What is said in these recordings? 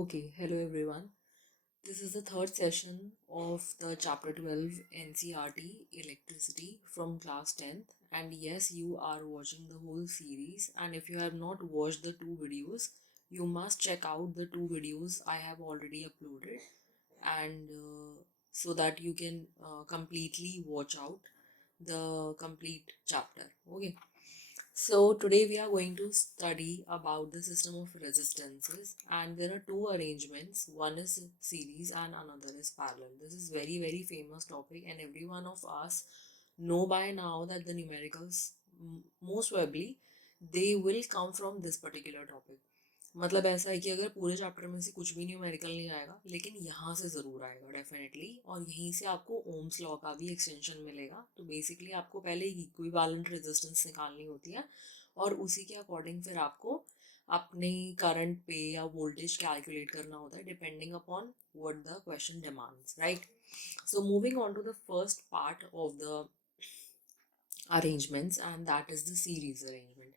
Okay, hello everyone. This is the third session of the chapter 12 NCRT Electricity from class 10th. And yes, you are watching the whole series. And if you have not watched the two videos, you must check out the two videos I have already uploaded and so that you can completely watch out the complete chapter. Okay. So today we are going to study about the system of resistances, and there are two arrangements. One is series and another is parallel. This is very famous topic and every one of us know by now that the numericals most probably they will come from this particular topic. मतलब ऐसा है कि अगर पूरे chapter में से कुछ भी न्यूमेरिकल नहीं आएगा लेकिन यहाँ से ज़रूर आएगा डेफिनेटली, और यहीं से आपको ओम्स लॉ का भी एक्सटेंशन मिलेगा. तो बेसिकली आपको पहले इक्विवेलेंट रेजिस्टेंस निकालनी होती है और उसी के अकॉर्डिंग फिर आपको अपने करंट पे या वोल्टेज कैलकुलेट करना होता है depending upon what the question demands, right. So moving on to the first part of the arrangements, and that is the series arrangement.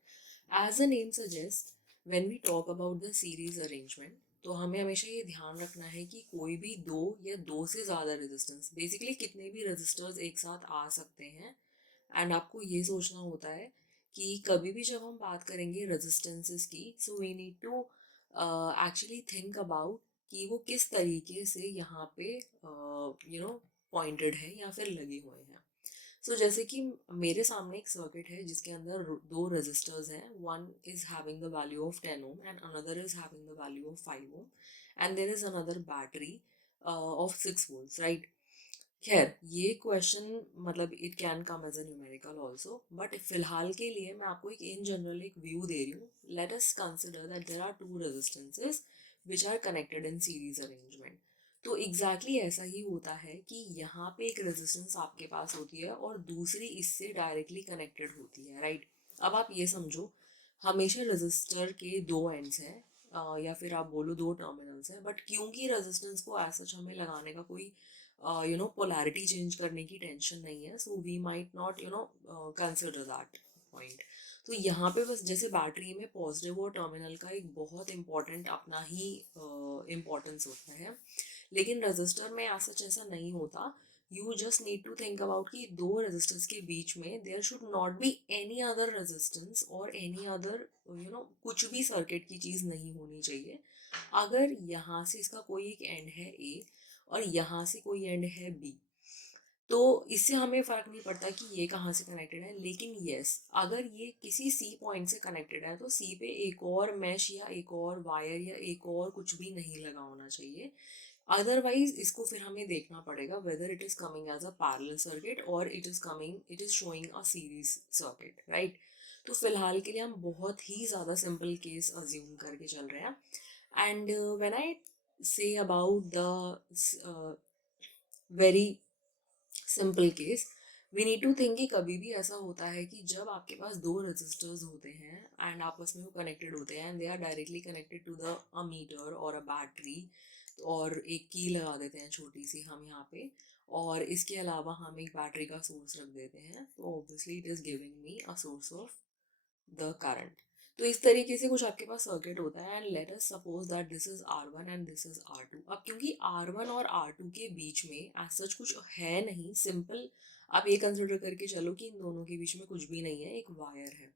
As the name suggests, when we talk about the series arrangement, तो हमें हमेशा ये ध्यान रखना है कि कोई भी दो या दो से ज़्यादा रेजिस्टेंस, बेसिकली कितने भी रेजिस्टर्स एक साथ आ सकते हैं. एंड आपको ये सोचना होता है कि कभी भी जब हम बात करेंगे रेजिस्टेंसेस की, so we need to actually think about कि वो किस तरीके से यहाँ पे पॉइंटेड है या फिर लगे हुए हैं. जैसे कि मेरे सामने एक सर्किट है जिसके अंदर दो रेजिस्टर्स हैं. One is having the value of 10 ohm and another is having the value of 5 ohm, and there is another battery of 6 volts, right. खैर ये क्वेश्चन मतलब it can come as a numerical also, but फिलहाल के लिए मैं आपको एक in general एक व्यू दे रही हूँ. Let us consider that there are two resistances which are connected in series arrangement. तो एग्जैक्टली ऐसा ही होता है कि यहाँ पे एक रेजिस्टेंस आपके पास होती है और दूसरी इससे डायरेक्टली कनेक्टेड होती है, राइट. अब आप ये समझो, हमेशा रेजिस्टर के दो एंड्स हैं, या फिर आप बोलो दो टर्मिनल्स हैं, बट क्योंकि रेजिस्टेंस को एज सच हमें लगाने का कोई पोलैरिटी चेंज करने की टेंशन नहीं है, so we might not consider that point. तो यहाँ पे बस जैसे बैटरी में पॉजिटिव और टर्मिनल का एक बहुत इंपॉर्टेंट अपना ही इम्पोर्टेंस होता है, लेकिन रजिस्टर में ऐसा नहीं होता. You just need to think about कि दो रेजिस्टेंस के बीच में there should not be any other resistance और एनी अदर कुछ भी सर्किट की चीज़ नहीं होनी चाहिए. अगर यहाँ से इसका कोई एक एंड है ए और यहाँ से कोई एंड है बी, तो इससे हमें फ़र्क नहीं पड़ता कि ये कहाँ से कनेक्टेड है. लेकिन यस, अगर ये किसी सी पॉइंट से कनेक्टेड है तो सी पे एक और मैश या एक और वायर या एक और कुछ भी नहीं लगा होना चाहिए. अदरवाइज इसको फिर हमें देखना पड़ेगा whether it is coming as a parallel circuit और it is showing a series circuit, right. तो फिलहाल के लिए हम बहुत ही ज़्यादा सिंपल केस अज्यूम करके चल रहे हैं. And when I say about the very simple case, we need to think कि कभी भी ऐसा होता है कि जब आपके पास दो रेजिस्टर्स होते हैं एंड आपस में वो कनेक्टेड होते हैं and they are directly connected to the uh meter और अ बैटरी, और एक की लगा देते हैं छोटी सी हम यहाँ पे, और इसके अलावा हम एक बैटरी का सोर्स रख देते हैं, तो obviously it is giving me a source of the current. तो इस तरीके से कुछ आपके पास सर्किट होता है and let us suppose that this is R1 and this is R2. अब क्योंकि R1 और R2 के बीच में एज सच कुछ है नहीं, सिंपल आप ये कंसिडर करके चलो कि इन दोनों के बीच में कुछ भी नहीं है, एक वायर है.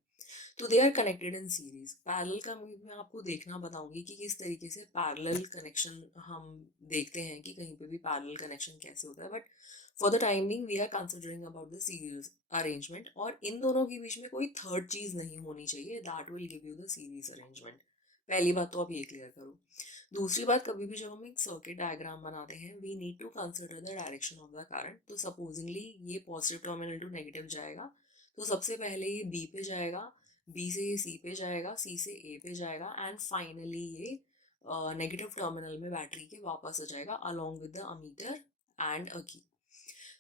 तो they are connected in series. Parallel का मैं आपको देखना बताऊंगी कि किस तरीके से पैरेलल कनेक्शन हम देखते हैं कि कहीं पे भी पैरेलल कनेक्शन कैसे होता है, but for the timing we are considering about the series arrangement. और इन दोनों के बीच में कोई थर्ड चीज नहीं होनी चाहिए, that will give you the series arrangement. पहली बात तो आप ये क्लियर करो. दूसरी बात, कभी भी जब हम एक सर्किट डायग्राम बनाते हैं we need to consider the direction of the current. तो सपोजिंगली ये पॉजिटिव टर्मिनल टू नेगेटिव जाएगा, तो सबसे पहले ये बी पे जाएगा, बी से ये सी पे जाएगा, सी से ए पे जाएगा, एंड फाइनली ये नेगेटिव टर्मिनल में बैटरी के वापस आ जाएगा along with the ammeter and अ की.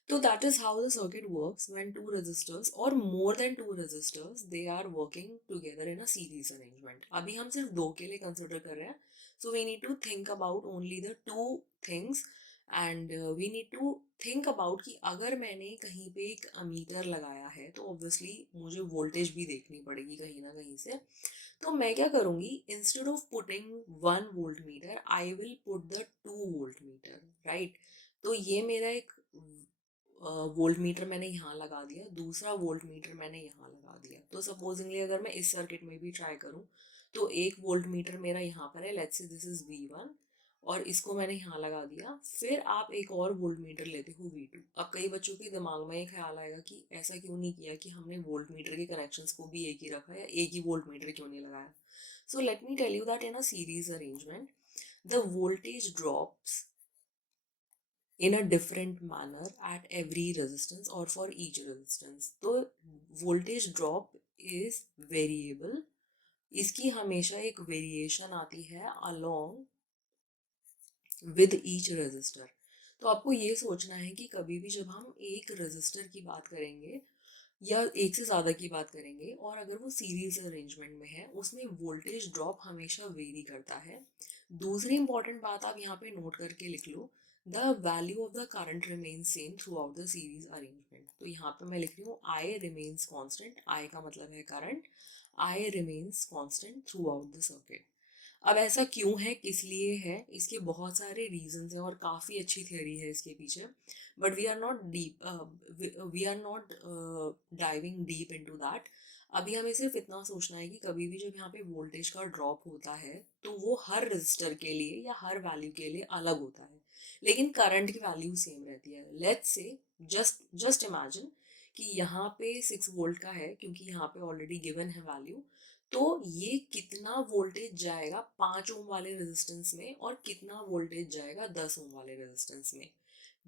So that is how the circuit works when two resistors or more than two resistors they are working together in a series arrangement. अभी हम सिर्फ दो के लिए consider कर रहे हैं, so we need to think about only the two things and we need to think about कि अगर मैंने कहीं पे एक मीटर लगाया है तो ऑब्वियसली मुझे वोल्टेज भी देखनी पड़ेगी कहीं ना कहीं से। तो मैं क्या करूँगी, instead of putting 1 volt meter I will put the 2 volt meter, right. तो ये मेरा एक वोल्ट मीटर मैंने यहाँ लगा दिया, दूसरा वोल्ट मीटर मैंने यहाँ लगा दिया। तो सपोजिंगली अगर मैं इस सर्किट में भी ट्राई करूँ तो 1 वोल्ट मीटर मेरा यहाँ पर है, let's say this is V1, और इसको मैंने यहाँ लगा दिया। फिर आप एक और वोल्ट मीटर लेते हो V2। अब कई बच्चों के दिमाग में ये ख्याल आएगा कि ऐसा क्यों नहीं किया कि हमने वोल्ट मीटर के कनेक्शंस को भी एक ही रखा, या एक ही वोल्ट मीटर क्यों नहीं लगाया। So let me tell you that in a series arrangement the voltage drops in a different manner at every resistance or for each resistance। तो voltage drop is variable, इसकी हमेशा एक वेरिएशन आती है along with each resistor। तो आपको ये सोचना है कि कभी भी जब हम एक रजिस्टर की बात करेंगे या एक से ज़्यादा की बात करेंगे और अगर वो सीरीज अरेंजमेंट में है, उसमें वोल्टेज ड्रॉप हमेशा वेरी करता है। दूसरी इंपॉर्टेंट बात आप यहाँ पे नोट करके लिख लो, the value of the current remain same throughout the series arrangement. तो यहाँ पे मैं लिख रही हूँ आई रिमेन्स कॉन्स्टेंट, आई का मतलब है current, I remains constant through out the circuit. अब ऐसा क्यों है, किस लिए है, इसके बहुत सारे रीजंस हैं और काफ़ी अच्छी थ्योरी है इसके पीछे, but we are not deep, we are not diving deep into that. अभी हमें सिर्फ इतना सोचना है कि कभी भी जब यहाँ पे वोल्टेज का ड्रॉप होता है तो वो हर रजिस्टर के लिए या हर वैल्यू के लिए अलग होता है, लेकिन करंट की वैल्यू सेम रहती है। Let's say just just imagine कि यहाँ पे 6 वोल्ट का है, क्योंकि यहाँ पे ऑलरेडी गिवन है वैल्यू। तो ये कितना वोल्टेज जाएगा 5 ओम वाले रेजिस्टेंस में और कितना वोल्टेज जाएगा 10 ओम वाले रेजिस्टेंस में,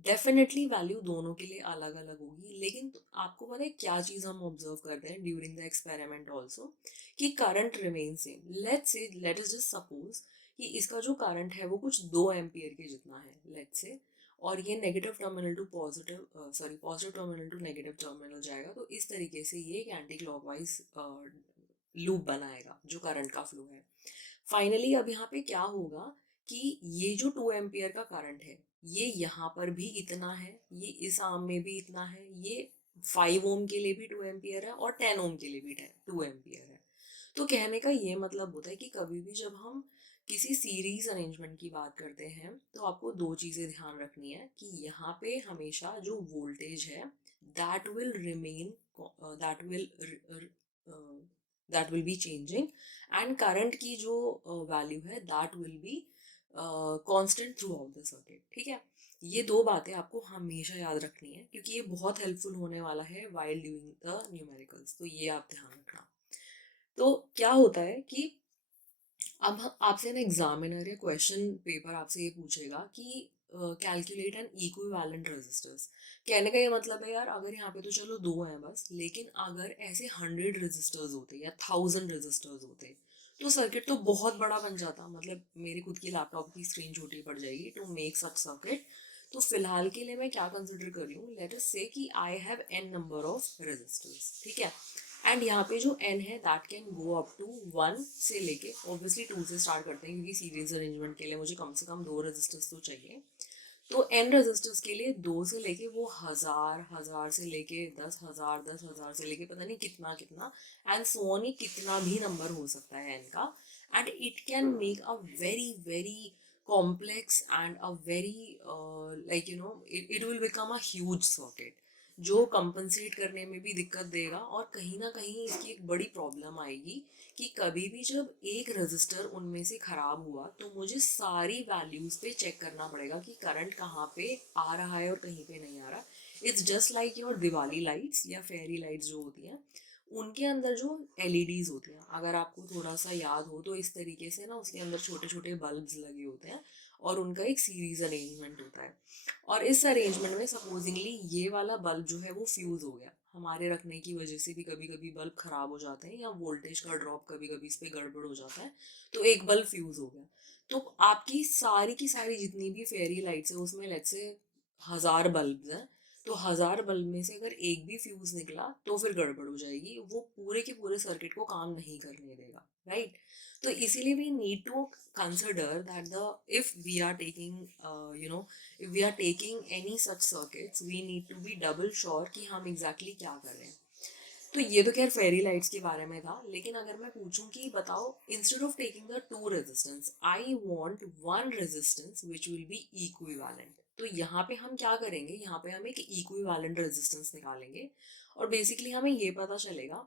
डेफिनेटली वैल्यू दोनों के लिए अलग अलग होगी। लेकिन आपको पता है क्या चीज़ हम ऑब्जर्व करते हैं ड्यूरिंग द एक्सपेरिमेंट ऑल्सो, कि current remain same. Let us just suppose कि इसका जो करंट है वो कुछ 2 एम्पियर के जितना है, लेट्स से, और ये negative terminal to positive, sorry positive terminal to negative terminal जाएगा। तो इस तरीके से ये एक एंटी क्लॉकवाइज लूप बनाएगा जो करंट का फ्लो है। फाइनली अब यहाँ पे क्या होगा कि ये जो 2 एम्पियर का करंट है ये यहाँ पर भी इतना है, ये इस आर्म में भी इतना है, ये 5 ओम के लिए भी 2 एम्पियर है और 10 ओम के लिए भी 2 एम्पियर है। तो कहने का ये मतलब होता है कि कभी भी जब हम किसी सीरीज अरेंजमेंट की बात करते हैं तो आपको दो चीज़ें ध्यान रखनी है कि यहाँ पे हमेशा जो वोल्टेज है that will remain, that will that will be changing, and current की जो वैल्यू है that will be constant through out the circuit. ठीक है, ये दो बातें आपको हमेशा याद रखनी है क्योंकि ये बहुत हेल्पफुल होने वाला है वाइल डूइंग द न्यूमेरिकल्स। तो ये आप ध्यान रखना। तो क्या होता है कि अब आपसे ना एग्जामिनर या क्वेश्चन पेपर आपसे ये पूछेगा कि कैलकुलेट एन इक्विवेलेंट रेजिस्टर्स। कहने का ये मतलब है यार, अगर यहाँ पे तो चलो दो हैं बस, लेकिन अगर ऐसे 100 रेजिस्टर्स होते या 1000 रेजिस्टर्स होते तो सर्किट तो बहुत बड़ा बन जाता। मतलब मेरी खुद की लैपटॉप की स्क्रीन छोटी पड़ जाएगी टू मेक सच सर्किट। तो फिलहाल के लिए मैं क्या कंसिडर कर रही हूँ, लेट अस से कि I have n number of resistors, ठीक है। एंड यहाँ पे जो n है that can go up to 1 से लेके, ऑब्वियसली 2 से स्टार्ट करते हैं क्योंकि सीरीज अरेंजमेंट के लिए मुझे कम से कम 2 रेजिस्टर्स तो चाहिए। तो n रेजिस्टर्स के लिए 2 से लेके वो 1000, 1000 से लेके 10,000, 10,000 से लेके पता नहीं कितना कितना, एंड सो ऑन, ही कितना भी नंबर हो सकता है n का। And it can make a very very complex and a very like you know it will become a huge circuit जो कंपनसेट करने में भी दिक्कत देगा। और कहीं ना कहीं इसकी एक बड़ी प्रॉब्लम आएगी कि कभी भी जब एक रजिस्टर उनमें से खराब हुआ तो मुझे सारी वैल्यूज पे चेक करना पड़ेगा कि करंट कहाँ पे आ रहा है और कहीं पे नहीं आ रहा। It's just like your Diwali lights या फेरी लाइट्स जो होती हैं, उनके अंदर जो एलईडीज होती हैं, अगर आपको थोड़ा सा याद हो तो इस तरीके से ना उसके अंदर छोटे छोटे बल्ब्स लगे होते हैं और उनका एक सीरीज अरेंजमेंट होता है। और इस अरेंजमेंट में सपोजिंगली ये वाला बल्ब जो है वो फ्यूज हो गया, हमारे रखने की वजह से भी कभी कभी बल्ब खराब हो जाते हैं या वोल्टेज का ड्रॉप कभी कभी इस पर गड़बड़ हो जाता है, तो एक बल्ब फ्यूज हो गया। तो आपकी सारी की सारी जितनी भी फेरी लाइट्स है उसमें लेट्स से 1000 बल्ब्स हैं, तो 1000 बल्ब में से अगर एक भी फ्यूज निकला तो फिर गड़बड़ हो जाएगी, वो पूरे के पूरे सर्किट को काम नहीं करने देगा, राइट? तो इसीलिए we need to consider that the if we are taking if we are taking any such circuits, we need to be double sure कि हम एग्जैक्टली क्या कर रहे हैं। तो ये तो खैर फेरी लाइट्स के बारे में था, लेकिन अगर मैं पूछूं कि बताओ, instead of taking the two resistance, I want one resistance which will be equivalent. तो यहाँ पे हम क्या करेंगे, यहाँ पे हम एक इक्विवेलेंट रेजिस्टेंस निकालेंगे, और बेसिकली हमें ये पता चलेगा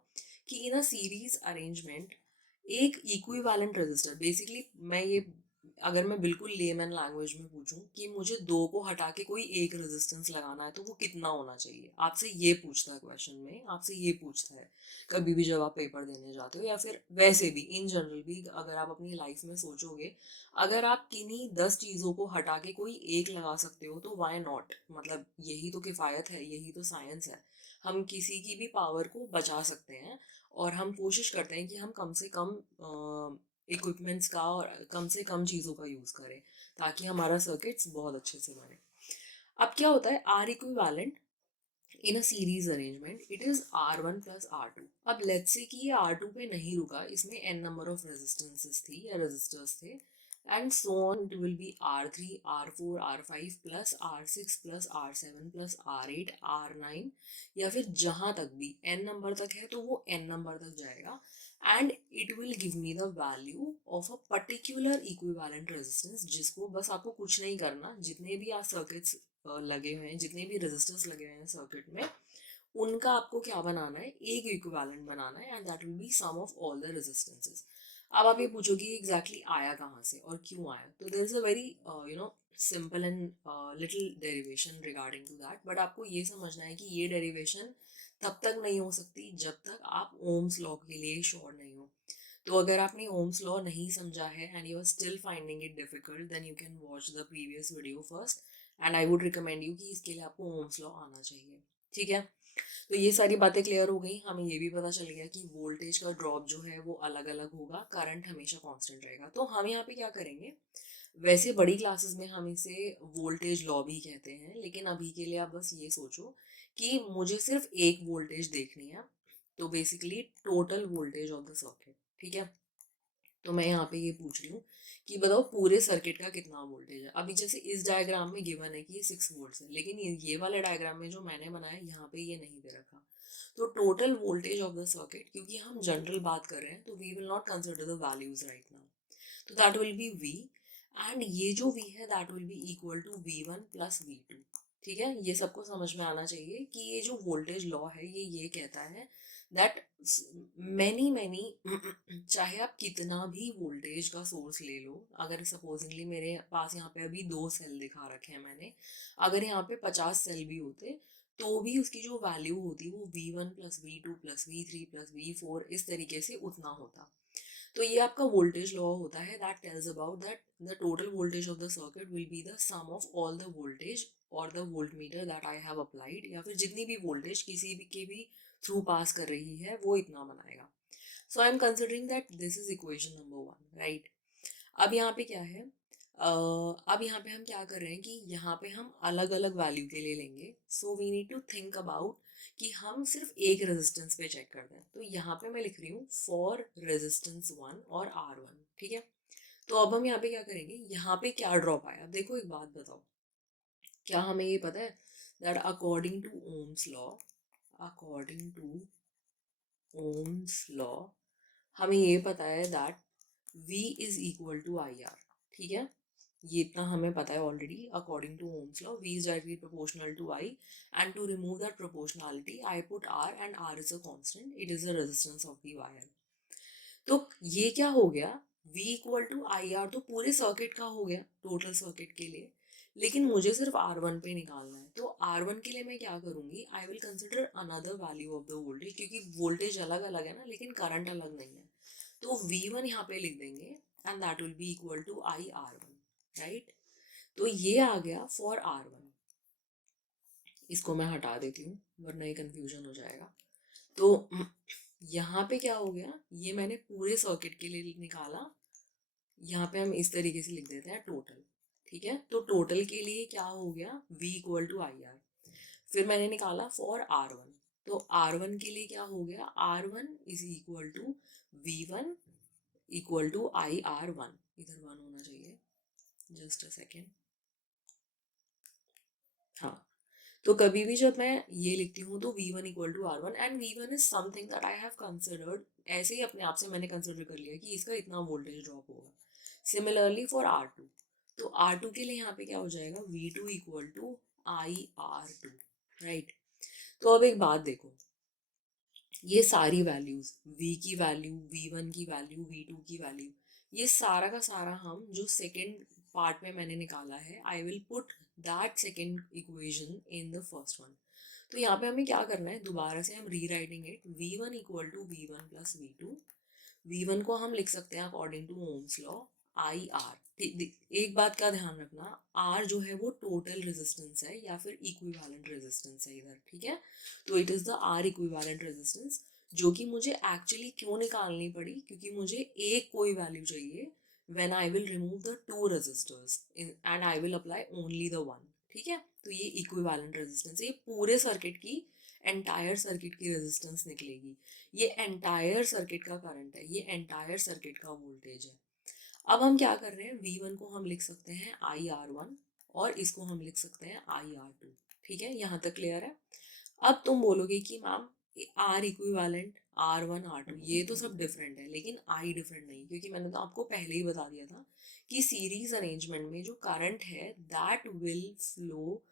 कि इन अ सीरीज अरेंजमेंट एक इक्विवेलेंट रेजिस्टर, बेसिकली मैं ये, अगर मैं बिल्कुल लेमैन लैंग्वेज में पूछूं कि मुझे दो को हटा के कोई एक रेजिस्टेंस लगाना है तो वो कितना होना चाहिए, आपसे ये पूछता है क्वेश्चन में, आपसे ये पूछता है कभी भी जब आप पेपर देने जाते हो, या फिर वैसे भी इन जनरल भी अगर आप अपनी लाइफ में सोचोगे, अगर आप किन्हीं 10 चीज़ों को हटा के कोई एक लगा सकते हो तो वाई नॉट, मतलब यही तो किफ़ायत है, यही तो साइंस है। हम किसी की भी पावर को बचा सकते हैं, और हम कोशिश करते हैं कि हम कम से कम इक्विपमेंट्स का और कम से कम चीज़ों का यूज़ करें, ताकि हमारा सर्किट्स बहुत अच्छे से बने। अब क्या होता है, R equivalent in a series arrangement it is R1 plus R2। अब लेट्स से कि ये R2 पे नहीं रुका, इसमें n नंबर ऑफ रेजिस्टेंसेस थी या रेजिस्टर्स थे, and so on it will be R3 R4 R5 plus R6 plus R7 plus R8 R9, या फिर जहाँ तक भी n नंबर तक है तो वो n नंबर तक जाएगा, and it will give me the value of a particular equivalent resistance, जिसको बस आपको कुछ नहीं करना, जितने भी आप सर्किट्स लगे हुए हैं, जितने भी रेजिस्टर्स लगे हुए हैं सर्किट में, उनका आपको क्या बनाना है, एक इक्विवेलेंट बनाना है, and that will be sum of all the resistances. अब आप ये पूछोगे एग्जैक्टली आया कहाँ से और क्यों आया, तो there is a very simple and little derivation regarding to that, but आपको ये समझना है कि ये डेरिवेशन तब तक नहीं हो सकती जब तक आप ओम्स लॉ के लिए श्योर नहीं हो। तो अगर आपने ओम्स लॉ नहीं समझा है and you are still finding it difficult, then you can watch the previous video first, and I would recommend you कि इसके लिए आपको ओम्स लॉ आना चाहिए, ठीक है? तो ये सारी बातें क्लियर हो गई, हमें ये भी पता चल गया कि वोल्टेज का ड्रॉप जो है वो अलग अलग होगा, करंट हमेशा कांस्टेंट रहेगा। तो हम यहाँ पे क्या करेंगे, वैसे बड़ी क्लासेस में हम इसे वोल्टेज लॉ भी कहते हैं, लेकिन अभी के लिए आप बस ये सोचो कि मुझे सिर्फ एक वोल्टेज देखनी है, तो basically total voltage of the circuit, ठीक है? तो मैं यहाँ पे ये पूछ रही हूँ कि बताओ पूरे सर्किट का कितना वोल्टेज है। अभी जैसे इस डायग्राम में गिवन है कि ये 6 वोल्ट्स है, लेकिन ये वाले डायग्राम में जो मैंने बनाया यहाँ पे ये नहीं दे रखा। तो total voltage of the circuit, क्योंकि हम जनरल बात कर रहे हैं तो we will not consider the values right now, तो that will be V, and ये जो V है that will be equal to V1 plus V2, ठीक है? ये सबको समझ में आना चाहिए कि ये जो वोल्टेज लॉ है ये कहता है दैट मैनी मैनी चाहे आप कितना भी वोल्टेज का सोर्स ले लो, अगर सपोजिंगली मेरे पास यहाँ पे अभी 2 सेल दिखा रखे हैं मैंने, अगर यहाँ पे 50 सेल भी होते तो भी उसकी जो वैल्यू होती वो V1 plus V2 plus V3 plus V4 इस तरीके से उतना होता। तो ये आपका वोल्टेज लॉ होता है that tells about that the total voltage of the circuit will be the sum of all the voltage और the voltmeter that I have applied, या फिर जितनी भी वोल्टेज किसी भी के भी थ्रू पास कर रही है वो इतना बनाएगा। So I am considering that this is equation number 1, right? अब यहाँ पे क्या है, अब यहाँ पे हम क्या कर रहे हैं कि यहाँ पे हम अलग अलग वैल्यू के लिए लेंगे, so we need to think about कि हम सिर्फ एक रेजिस्टेंस पे चेक करते हैं। तो यहाँ पे मैं लिख रही हूँ फॉर रेजिस्टेंस 1 और R1, ठीक है? तो अब हम यहाँ पे क्या करेंगे, यहाँ पे क्या ड्रॉप आया, अब देखो एक बात बताओ, क्या हमें ये पता है that according to Ohm's law, according to Ohm's law हमें ये पता है that V is equal to IR, ठीक है? ये इतना हमें पता है already, according to Ohm's law V is directly proportional to I, and to remove that proportionality I put R, and R is a constant, it is the resistance of the wire. तो ये क्या हो गया, V equal to IR तो पूरे circuit का हो गया, टोटल सर्किट के लिए, लेकिन मुझे सिर्फ R1 पे निकालना है। तो R1 के लिए मैं क्या करूंगी, I will consider another value of the voltage, क्योंकि वोल्टेज अलग अलग है ना लेकिन करंट अलग नहीं है, तो V1 यहाँ पे लिख देंगे, and that will be equal to IR1, right? तो ये आ गया फॉर R1, इसको मैं हटा देती हूँ वरना ये कंफ्यूजन हो जाएगा। तो यहाँ पे क्या हो गया, ये मैंने पूरे सर्किट के लिए निकाला, यहाँ पे हम इस तरीके से लिख देते हैं टोटल, ठीक है? तो टोटल के लिए क्या हो गया, V इक्वल टू IR। फिर मैंने निकाला फॉर R1, तो R1 के लिए क्या हो गया, R1 is equal to V1 equal to IR1, इधर 1 होना चाहिए, जस्ट अ सेकेंड। हाँ, तो कभी भी जब मैं ये लिखती हूँ तो V1 equal to R1 and V1 is something that I have considered, ऐसे ही अपने आप से मैंने कंसिडर कर लिया कि इसका इतना वोल्टेज ड्रॉप होगा। सिमिलरली फॉर R2, तो R2 के लिए यहाँ पे क्या हो जाएगा, V2 equal to IR2, right. तो अब एक बात देखो, ये सारी वैल्यूज, V की वैल्यू, V1 की वैल्यू, V2 की वैल्यू, ये सारा का सारा हम जो सेकेंड पार्ट में मैंने निकाला है, I will put that second equation in the first one. तो यहाँ पे हमें क्या करना है, दोबारा से हम rewriting it, V1 equal to V1 plus V2। V1 को हम लिख सकते हैं according to Ohm's law IR। एक बात का ध्यान रखना, R जो है वो टोटल रेजिस्टेंस है या फिर इक्विवेलेंट रेजिस्टेंस है इधर, ठीक है। तो it is the R equivalent resistance, जो कि मुझे एक्चुअली क्यों निकालनी पड़ी, क्योंकि मुझे एक कोई वैल्यू चाहिए when I will remove the two resistors and I will apply only the one, ठीक है। तो ये इक्विवेलेंट रेजिस्टेंस है, ये पूरे सर्किट की, एंटायर सर्किट की रेजिस्टेंस निकलेगी, ये एंटायर सर्किट का करंट है, ये एंटायर सर्किट का वोल्टेज है। अब हम क्या कर रहे हैं, V1 को हम लिख सकते हैं IR1 और इसको हम लिख सकते हैं IR2, ठीक है, यहाँ तक क्लियर है। अब तुम बोलोगे कि ma'am R equivalent R1 R2 ये तो सब डिफरेंट है, लेकिन I डिफरेंट नहीं, क्योंकि मैंने तो आपको पहले ही बता दिया था कि सीरीज अरेंजमेंट में जो करंट है that will flow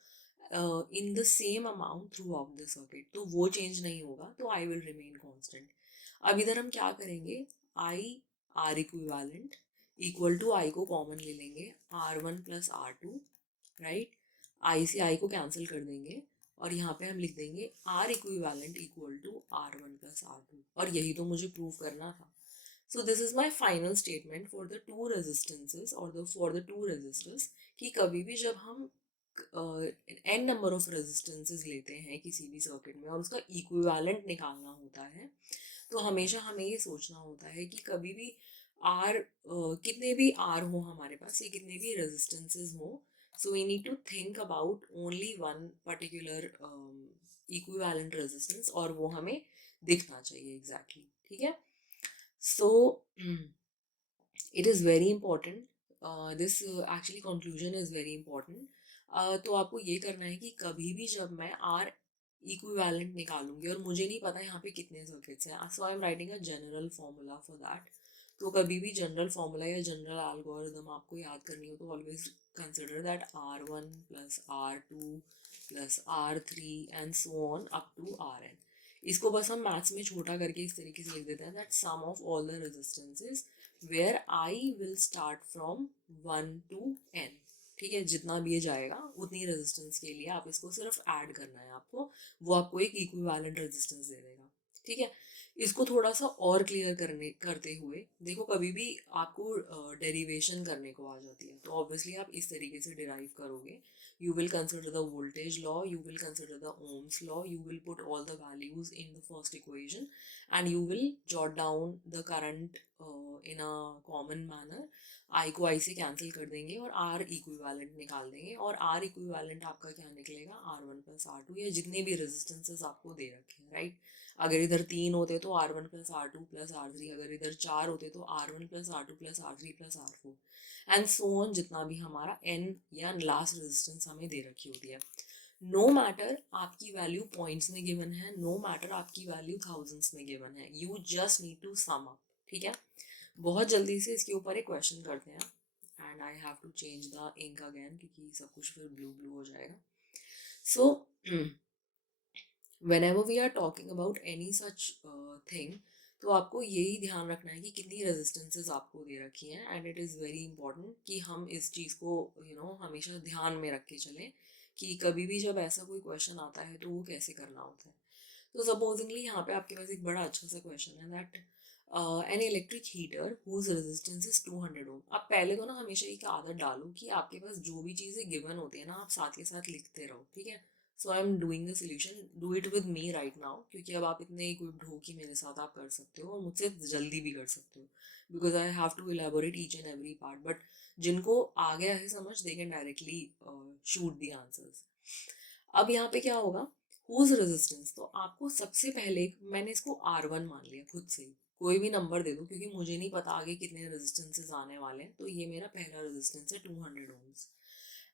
in the same amount through out the circuit, तो वो चेंज नहीं होगा, तो I विल रिमेन कांस्टेंट। अब इधर हम क्या करेंगे, I R equivalent equal to I को कॉमन ले लेंगे, R1 plus R2, right. I से I को कैंसिल कर देंगे और यहाँ पे हम लिख देंगे R equivalent equal to R1 plus R2, और यही तो मुझे प्रूव करना था। So this is my final statement for the two resistances or the for the two resistors, कि कभी भी जब हम n नंबर ऑफ रेजिस्टेंसेस लेते हैं किसी भी सर्किट में और उसका इक्विवेलेंट निकालना होता है, तो हमेशा हमें ये सोचना होता है कि कभी भी R कितने भी R हो हमारे पास, या कितने भी रेजिस्टेंसेस हो, so we need to think about only one particular equivalent resistance, और वो हमें दिखना चाहिए exactly, ठीक है। So it is very important, this actually conclusion is very important। तो आपको ये करना है कि कभी भी जब मैं R इक्विवेलेंट निकालूंगी और मुझे नहीं पता यहाँ पे कितने सर्किट्स हैं, so I am writing a general formula for that. तो कभी भी जनरल फॉर्मूला या जनरल एल्गोरिथम आपको याद करनी हो तो always consider that R1 plus R2 plus R3 and so on up to RN। इसको बस हम मैथ्स में छोटा करके इस तरीके से लिख देते हैं that sum of all the resistances where I will start from 1 to n, ठीक है। जितना भी ये जाएगा उतनी रेजिस्टेंस के लिए आप इसको सिर्फ ऐड करना है आपको, वो आपको एक इक्विवेलेंट रेजिस्टेंस दे देगा, ठीक है। इसको थोड़ा सा और क्लियर करते हुए देखो, कभी भी आपको डेरिवेशन करने को आ जाती है तो ऑब्वियसली आप इस तरीके से डिराइव करोगे, you will consider the voltage law, you will consider the ohms law, you will put all the values in the first equation and you will jot down the current in a common manner। I को I से cancel कर देंगे और R equivalent निकाल देंगे, और R equivalent आपका क्या निकलेगा, R1 प्लस R2, या जितने भी रेजिस्टेंसेस आपको दे रखे हैं, राइट। अगर इधर 3 होते तो R1 plus R2 plus R3, अगर इधर 4 होते तो R1 plus R2 plus R3 plus R4 and so on, जितना भी हमारा n या लास्ट रेजिस्टेंस हमें दे रखी होती है। नो मैटर आपकी वैल्यू पॉइंट्स में गिवन है, नो मैटर आपकी वैल्यू थाउजेंड्स में गिवन है, you just need to sum up, ठीक है। बहुत जल्दी से इसके ऊपर एक क्वेश्चन करते हैं, and I have to change the ink again क्योंकि सब कुछ फिर ब्लू ब्लू हो जाएगा। सो whenever we are talking about any such thing, तो आपको यही ध्यान रखना है कि कितनी रेजिस्टेंसेस आपको दे रखी हैं, and it is very important कि हम इस चीज़ को हमेशा ध्यान में रख के चलें कि कभी भी जब ऐसा कोई क्वेश्चन आता है तो वो कैसे करना होता है। तो सपोजिंगली यहाँ पे आपके पास एक बड़ा अच्छा सा क्वेश्चन है that an electric heater whose resistance is 200 ohm. अब पहले तो ना हमेशा एक आदत डालो कि आपके पास जो भी चीज़ें गिवन होती है ना आप साथ के साथ लिखते रहो, ठीक है। So I am doing the solution, do it with me right now, क्योंकि अब आप इतने इक्विप्ड हो कि मेरे साथ आप कर सकते हो और मुझसे जल्दी भी कर सकते हो, because I have to elaborate each and every part, but जिनको आ गया है समझ they can directly shoot the answers. अब यहाँ पे क्या होगा, हुज रेजिस्टेंस, तो आपको सबसे पहले मैंने इसको R1 मान लिया खुद से ही, कोई भी नंबर दे दो क्योंकि मुझे नहीं पता आगे कितने रेजिस्टेंसेस आने वाले हैं, तो ये मेरा पहला रेजिस्टेंस है 200 ohms।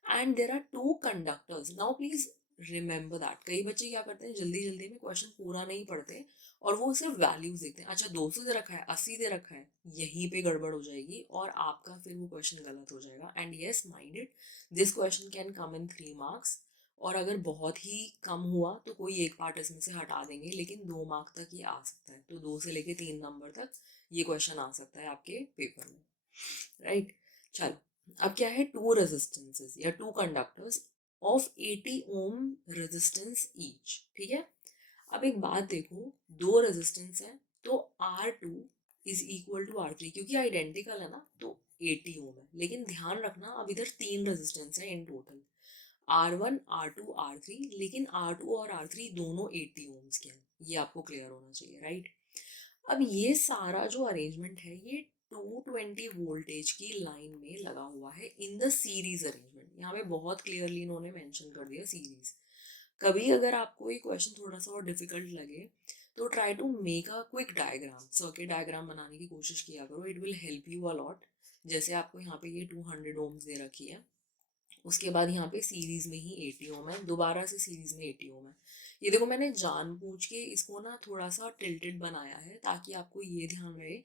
And there are two conductors. Now please remember that, कई बच्चे क्या करते हैं जल्दी जल्दी में क्वेश्चन पूरा नहीं पढ़ते और वो सिर्फ वैल्यूज देखते हैं, अच्छा 200 दे रखा है, 80 दे रखा है, यहीं पे गड़बड़ हो जाएगी और आपका फिर वो क्वेश्चन गलत हो जाएगा। And yes mind it, this question can come in 3 marks, और अगर बहुत ही कम हुआ तो कोई एक पार्ट इसमें से हटा देंगे, लेकिन 2 mark तक ये आ सकता है, तो 2 से लेके 3 नंबर तक ये क्वेश्चन आ सकता है आपके पेपर में, राइट। चलो अब क्या है, टू रेजिस्टेंसेस या two conductors of 80 ohm resistance each, ठीक है। अब एक बात देखो, दो रेजिस्टेंस है तो R2 is equal to R3, क्योंकि आइडेंटिकल है ना तो 80 ओम है, लेकिन ध्यान रखना अब इधर 3 रेजिस्टेंस है in total, R1 R2 R3, लेकिन R2 और R3 दोनों 80 ओम्स के हैं, ये आपको क्लियर होना चाहिए, राइट। अब ये सारा जो अरेंजमेंट है ये 220 वोल्टेज की लाइन में लगा हुआ है इन द सीरीज अरेंजमेंट, यहाँ पे बहुत क्लियरली इन्होंने मेंशन कर दिया सीरीज। कभी अगर आपको ये क्वेश्चन थोड़ा सा और डिफिकल्ट लगे तो try to make a quick diagram, circuit diagram बनाने की कोशिश किया करो, it will help you a lot. जैसे आपको यहाँ पे ये 200 ओम्स दे रखी है, उसके बाद यहाँ पे सीरीज में ही 80 ओम है, दोबारा से सीरीज में 80 ओम है। ये देखो मैंने जानबूझ के इसको ना थोड़ा सा टिल्टेड बनाया है ताकि आपको ये ध्यान रहे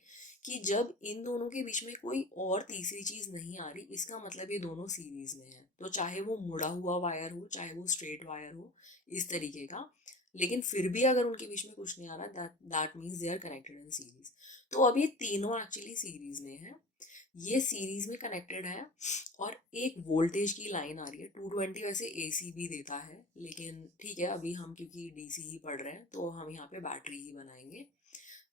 कि जब इन दोनों के बीच में कोई और तीसरी चीज नहीं आ रही, इसका मतलब ये दोनों सीरीज में है, तो चाहे वो मुड़ा हुआ वायर हो चाहे वो स्ट्रेट वायर हो, इस तरीके का, लेकिन फिर भी अगर उनके बीच में कुछ नहीं आ रहा, that means they are connected in series. तो अब ये तीनों एक्चुअली सीरीज में है, ये सीरीज में कनेक्टेड है, और एक वोल्टेज की लाइन आ रही है 220, वैसे एसी भी देता है लेकिन ठीक है अभी हम क्योंकि डीसी ही पढ़ रहे हैं तो हम यहाँ पे बैटरी ही बनाएंगे।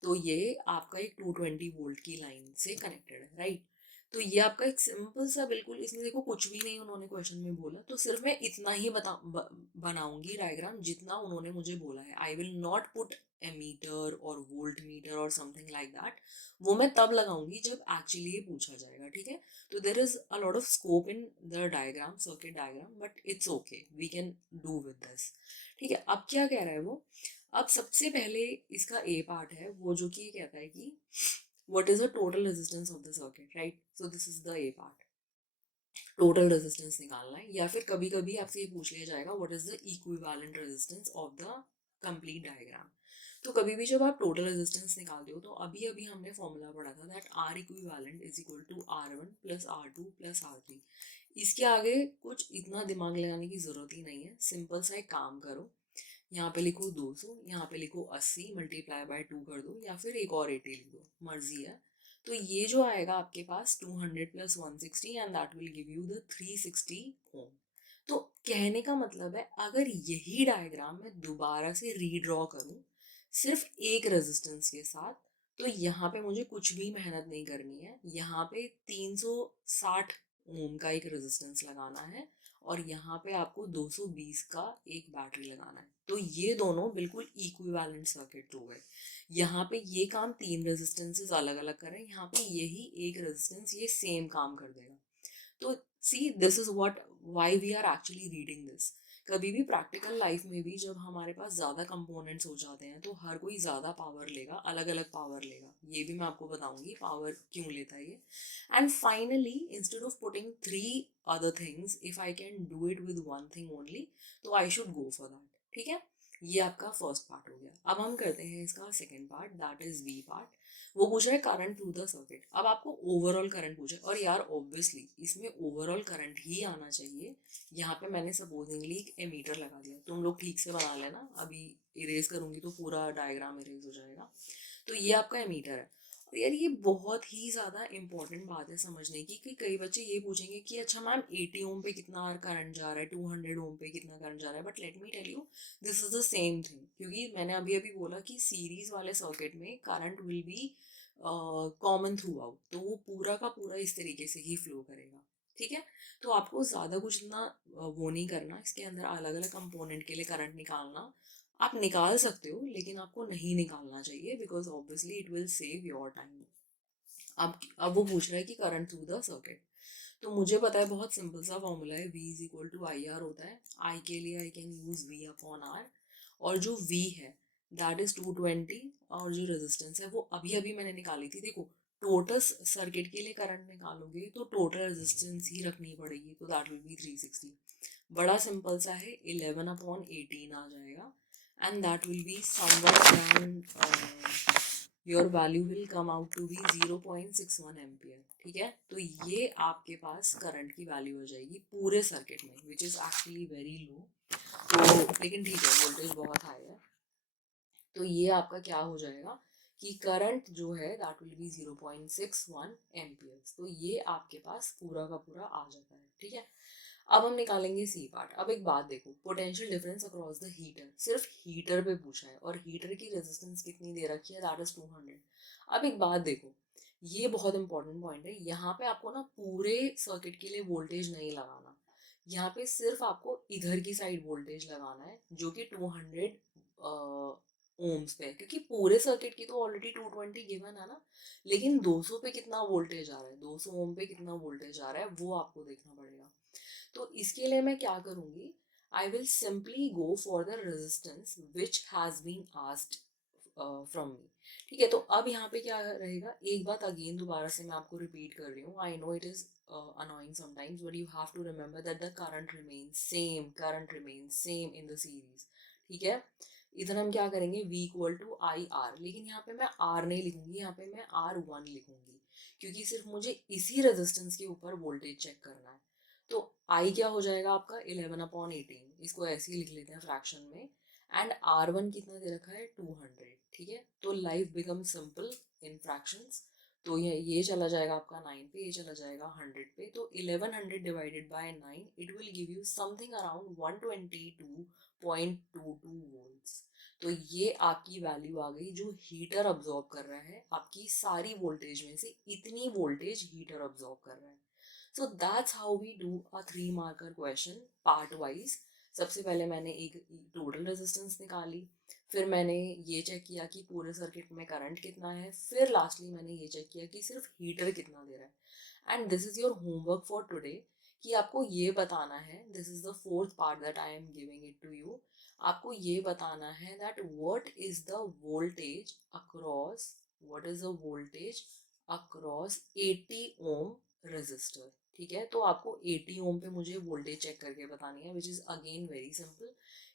तो ये आपका एक 220 वोल्ट की लाइन से कनेक्टेड है, राइट। तो ये आपका एक सिंपल सा, बिल्कुल इसमें देखो कुछ भी नहीं उन्होंने क्वेश्चन में बोला, तो सिर्फ मैं इतना ही बनाऊंगी डायग्राम जितना उन्होंने मुझे बोला है। I will not put ammeter और वोल्ट मीटर और समथिंग लाइक दैट, वो मैं तब लगाऊंगी जब एक्चुअली ये पूछा जाएगा, ठीक है। तो there is a lot of scope in the diagram, circuit diagram, but it's okay, we can do with this, ठीक है। अब क्या कह रहा है वो, अब सबसे पहले इसका ए पार्ट है वो जो कि कहता है कि what is the total resistance of the circuit, right? So this is the A part, total resistance निकालना है, या फिर कभी कभी आपसे ये पूछ लिया जाएगा what is the equivalent resistance of the complete diagram. तो कभी भी जब आप टोटल रेजिस्टेंस निकालते हो तो अभी अभी हमने फॉर्मूला पढ़ा था that R equivalent is equal to R1 plus R2 plus R3। इसके आगे कुछ इतना दिमाग लगाने की जरूरत ही नहीं है, सिंपल सा एक काम करो, यहाँ पे लिखो 200, यहाँ पे लिखो 80, मल्टीप्लाई बाय 2 कर दो, या फिर एक और 80 लिख दो, मर्जी है। तो ये जो आएगा आपके पास 200 plus 160 and that will give you the 360 ओम। तो कहने का मतलब है अगर यही डायग्राम मैं दोबारा से रीड्रॉ करूं सिर्फ एक रेजिस्टेंस के साथ, तो यहाँ पे मुझे कुछ भी मेहनत नहीं करनी है, यहाँ पे 360 ओम का एक रेजिस्टेंस लगाना है और यहाँ पे आपको 220 का एक बैटरी लगाना है, तो ये दोनों बिल्कुल इक्विवेलेंट सर्किट हो गए। यहाँ पे ये काम 3 रेजिस्टेंसेस अलग अलग कर रहे हैं, यहाँ पे यही एक रेजिस्टेंस ये सेम काम कर देगा। तो see this is what why we are actually reading this. कभी भी प्रैक्टिकल लाइफ में भी जब हमारे पास ज़्यादा कंपोनेंट्स हो जाते हैं तो हर कोई ज़्यादा पावर लेगा, अलग अलग पावर लेगा, ये भी मैं आपको बताऊंगी पावर क्यों लेता है ये। And finally instead of putting 3 other things, if I can do it with one thing only, तो I should go for that, ठीक है। ये आपका फर्स्ट पार्ट हो गया। अब हम करते हैं इसका second part, that is V part. वो पूछ रहा है करंट थ्रू द सर्किट। अब आपको ओवरऑल करंट पूछे, और यार ऑब्वियसली इसमें ओवरऑल करंट ही आना चाहिए। यहाँ पे मैंने सपोजिंगली एक एमीटर लगा दिया, तुम लोग ठीक से बना लेना, अभी इरेज करूंगी तो पूरा डायग्राम इरेज हो जाएगा। तो ये आपका एमीटर है, और यार ये बहुत ही ज़्यादा इंपॉर्टेंट बात है समझने की कि कई बच्चे ये पूछेंगे कि अच्छा मैम 80 ओम पे कितना करंट जा रहा है, 200 ओम पे कितना करंट जा रहा है, but let me tell you this is the same thing, क्योंकि मैंने अभी अभी बोला कि सीरीज वाले सर्किट में current will be common through out, तो वो पूरा का पूरा इस तरीके से ही फ्लो करेगा, ठीक है। तो आपको ज़्यादा कुछ इतना वो नहीं करना, इसके अंदर अलग अलग कंपोनेंट के लिए करंट निकालना आप निकाल सकते हो लेकिन आपको नहीं निकालना चाहिए, because obviously it will save your time. अब वो पूछ रहा है कि करंट थ्रू द सर्किट, तो मुझे पता है बहुत सिंपल सा फॉर्मूला है, V is equal to I R होता है। आई के लिए I can use V upon R, और जो V है दैट इज 220, और जो रेजिस्टेंस है वो अभी अभी मैंने निकाली थी। देखो टोटल सर्किट के लिए करंट निकालोगे तो टोटल रेजिस्टेंस ही रखनी पड़ेगी, तो दैट विल बी 360। बड़ा सिंपल सा है, 11/18 आ जाएगा, and that will be someone around your value will come out to be 0.61 ampere. ठीक है, तो ये आपके पास करंट की वैल्यू हो जाएगी पूरे सर्किट में, which is actually very low. तो लेकिन ठीक है, वोल्टेज बहुत हाई है, तो ये आपका क्या हो जाएगा कि करंट जो है दैट विल बी 0.61 एम्पियर्स। तो ये आपके पास पूरा का पूरा आ जाता है। ठीक है, अब हम निकालेंगे सी पार्ट। अब एक बात देखो, potential difference across the heater, सिर्फ हीटर पे पूछा है और हीटर की रेजिस्टेंस कितनी दे रखी है, दैट इज 200। अब एक बात देखो, ये बहुत इंपॉर्टेंट पॉइंट है, यहाँ पे आपको ना पूरे सर्किट के लिए वोल्टेज नहीं लगाना, यहाँ पे सिर्फ आपको इधर की साइड वोल्टेज लगाना है जो कि 200 ओम्स पे, क्योंकि पूरे सर्किट की तो ऑलरेडी 220 गिवन है ना, लेकिन 200 पे कितना वोल्टेज आ रहा है, 200 ओम पे कितना वोल्टेज आ रहा है वो आपको देखना पड़ेगा। तो इसके लिए मैं क्या करूंगी, I will simply go for the resistance which has been asked from me. ठीक है, तो अब यहाँ पे क्या रहेगा, एक बात अगेन दोबारा से मैं आपको रिपीट कर रही हूँ, I know it is annoying sometimes, but you have to remember that the current remains same in the series। ठीक है, इधर हम क्या करेंगे, V equal to I R, लेकिन यहाँ पे मैं R नहीं लिखूंगी, यहाँ पे मैं R1 लिखूंगी, क्योंकि सिर्फ मुझे इसी रेजिस्टेंस के ऊपर वोल्टेज चेक करना है। तो I क्या हो जाएगा आपका 11/18, इसको ऐसे ही लिख लेते हैं फ्रैक्शन में, एंड R1 कितना दे रखा है 200। ठीक है, तो life become simple in fractions. तो ये चला जाएगा आपका 9 पे, ये चला जाएगा 100 पे, तो 1100 divided by 9 it will give you something around 122.22 volts. तो ये आपकी वैल्यू आ गई जो हीटर अब्जॉर्ब कर रहा है, आपकी सारी वोल्टेज में से इतनी वोल्टेज हीटर अब्जॉर्ब कर रहा है। So that's how we do a 3 marker question part wise. सबसे पहले मैंने एक टोटल रेजिस्टेंस निकाली, फिर मैंने ये चेक किया कि पूरे सर्किट में करंट कितना है, फिर लास्टली मैंने ये चेक किया कि सिर्फ हीटर कितना दे रहा है। And this is your homework for today, कि आपको ये बताना है, this is the fourth part that I am giving it to you, आपको ये बताना है that what is the voltage across, what is the voltage across 80 ohm resistor. ठीक है, तो आपको 80 ओम पे मुझे वोल्टेज चेक करके बतानी है, which is again very simple.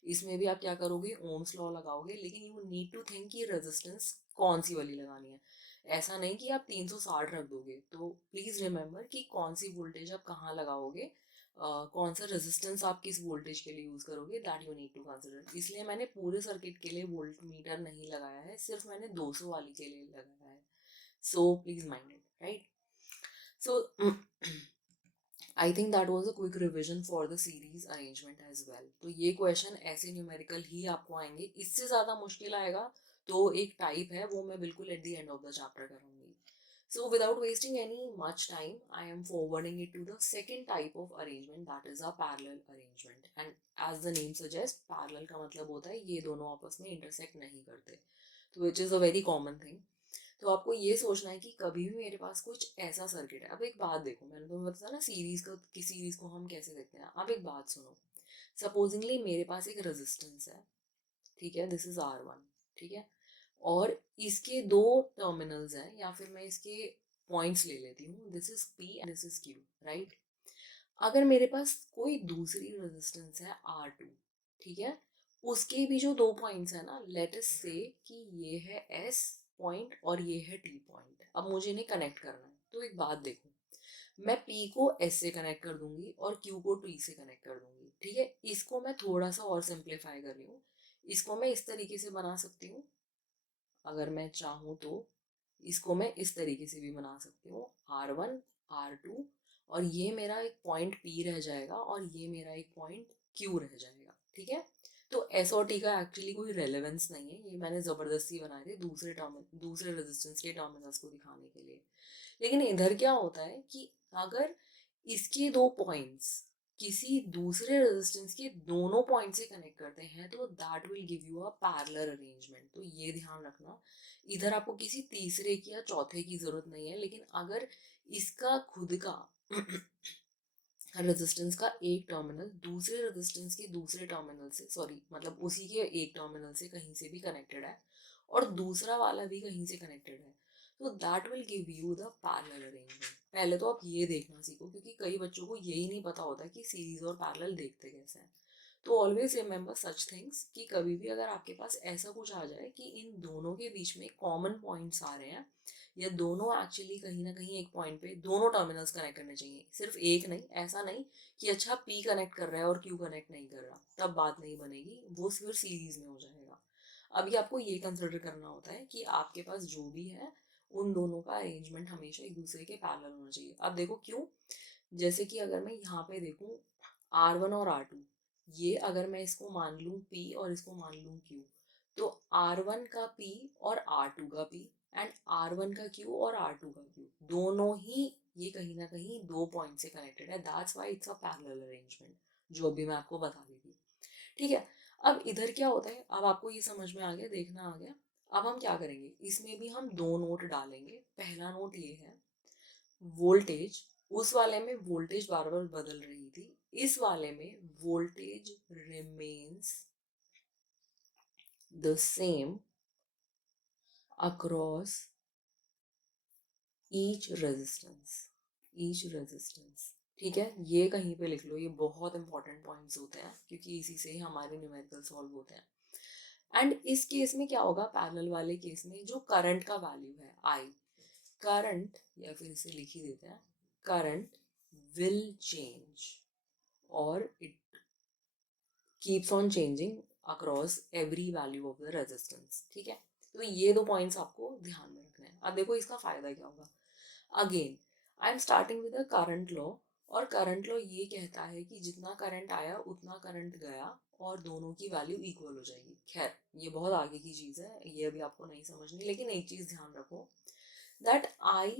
इसमें भी आप क्या करोगे, ओम्स लॉ लगाओगे, लेकिन यू नीड टू थिंक कि रेजिस्टेंस कौन सी वाली लगानी है। ऐसा नहीं कि आप 360 रख दोगे, तो प्लीज रिमेम्बर कि कौन सी वोल्टेज आप कहाँ लगाओगे, कौन सा रेजिस्टेंस आप किस वोल्टेज के लिए यूज करोगे, that you need to consider. इसलिए मैंने पूरे सर्किट के लिए वोल्ट मीटर नहीं लगाया है, सिर्फ मैंने 200 वाली के लिए लगाया है। So please mind it, right. So I think that was a quick revision for the series arrangement as well. तो ये क्वेश्चन ऐसे न्यूमेरिकल ही आपको आएंगे, इससे ज़्यादा मुश्किल आएगा तो एक टाइप है, वो मैं बिल्कुल at the end of the chapter करूँगी। So without wasting any much time, I am forwarding it to the second type of arrangement, that is a parallel arrangement. And as the name suggests, parallel का मतलब होता है ये दोनों आपस में intersect नहीं करते, तो which is a very common thing। तो आपको ये सोचना है कि कभी भी मेरे पास कुछ ऐसा सर्किट है। अब एक बात देखो, मैंने तुम्हें बताया ना सीरीज को, कि सीरीज को हम कैसे देखते हैं। अब एक बात सुनो, सपोजिंगली मेरे पास एक रेजिस्टेंस है, ठीक है, दिस इज R1। ठीक है, और इसके दो टर्मिनल्स हैं, या फिर मैं इसके पॉइंट्स ले लेती हूँ, this is P and this is Q, right. अगर मेरे पास कोई दूसरी रेजिस्टेंस है R2, ठीक है, उसके भी जो दो पॉइंट्स है ना, लेट अस से कि ये है S पॉइंट और ये है T पॉइंट, अब मुझे इन्हें कनेक्ट करना है। तो एक बात देखो, मैं P को S से कनेक्ट कर दूंगी और Q को T से कनेक्ट कर दूंगी। ठीक है, इसको मैं थोड़ा सा और सिंप्लीफाई कर रही हूँ, इसको मैं इस तरीके से बना सकती हूँ, अगर मैं चाहूँ तो इसको मैं इस तरीके से भी बना सकती हूँ, R1 R2, और ये मेरा एक पॉइंट P रह जाएगा और ये मेरा एक पॉइंट Q रह जाएगा। ठीक है, तो S और T का एक्चुअली कोई रेलेवेंस नहीं है, ये मैंने ज़बरदस्ती बनाए थे दूसरे रेजिस्टेंस के टर्मिनल्स को दिखाने के लिए। लेकिन इधर क्या होता है कि अगर इसके दो पॉइंट्स किसी दूसरे रेजिस्टेंस के दोनों पॉइंट से कनेक्ट करते हैं, तो that will give you a parallel arrangement. तो ये ध्यान रखना, इधर आपको किसी तीसरे की या चौथे की जरूरत नहीं है, लेकिन अगर इसका खुद का रेजिस्टेंस का एक टर्मिनल दूसरे रेजिस्टेंस के दूसरे टर्मिनल से, सॉरी मतलब उसी के एक टर्मिनल से कहीं से भी कनेक्टेड है और दूसरा वाला भी कहीं से कनेक्टेड है, तो that will give you the parallel arrangement. पहले तो आप ये देखना सीखो, क्योंकि कई बच्चों को यही नहीं पता होता कि सीरीज और पैरेलल देखते कैसे हैं। तो ऑलवेज रिमेंबर सच थिंग्स, कि कभी भी अगर आपके पास ऐसा कुछ आ जाए कि इन दोनों के बीच में कॉमन पॉइंट्स आ रहे हैं, या दोनों एक्चुअली कहीं ना कहीं एक पॉइंट पे दोनों टर्मिनल्स कनेक्ट करने चाहिए, सिर्फ एक नहीं, ऐसा नहीं कि अच्छा पी कनेक्ट कर रहा है और क्यू कनेक्ट नहीं कर रहा, तब बात नहीं बनेगी, वो सिर्फ सीरीज में हो जाएगा। अभी आपको ये कंसिडर करना होता है कि आपके पास जो भी है उन दोनों का अरेंजमेंट हमेशा एक दूसरे के पैरेलल होना चाहिए। अब देखो क्यों, जैसे कि अगर मैं यहाँ पे देखूँ R1 और R2, ये अगर मैं इसको मान लूँ P और इसको मान लूँ Q, तो R1 का P और R2 का P एंड R1 का Q और R2 का Q, दोनों ही ये कहीं ना कहीं दो पॉइंट से कनेक्टेड है, that's why it's a parallel arrangement, जो अभी मैं आपको बता दी थी। ठीक है, अब इधर क्या होता है, अब आपको ये समझ में आ गया, देखना आ गया। अब हम क्या करेंगे, इसमें भी हम दो नोट डालेंगे। पहला नोट ये है वोल्टेज, उस वाले में वोल्टेज बार बार बदल रही थी, इस वाले में voltage remains the same across each resistance. ठीक है, ये कहीं पे लिख लो, ये बहुत इंपॉर्टेंट पॉइंट्स होते हैं, क्योंकि इसी से ही हमारे न्यूमेरिकल सॉल्व होते हैं। एंड इस केस में क्या होगा, पैरेलल वाले केस में जो करंट का वैल्यू है आई, करंट, या फिर इसे लिख ही देते हैं, करंट विल चेंज और it keeps on changing across every value of the resistance. ठीक है, तो ये दो पॉइंट्स आपको ध्यान में रखने हैं। अब देखो इसका फायदा क्या होगा, again I am starting with a current law, और करंट लॉ ये कहता है कि जितना करंट आया उतना करंट गया और दोनों की वैल्यू इक्वल हो जाएगी। खैर ये बहुत आगे की चीज़ है, ये अभी आपको नहीं समझनी, लेकिन एक चीज़ ध्यान रखो, that I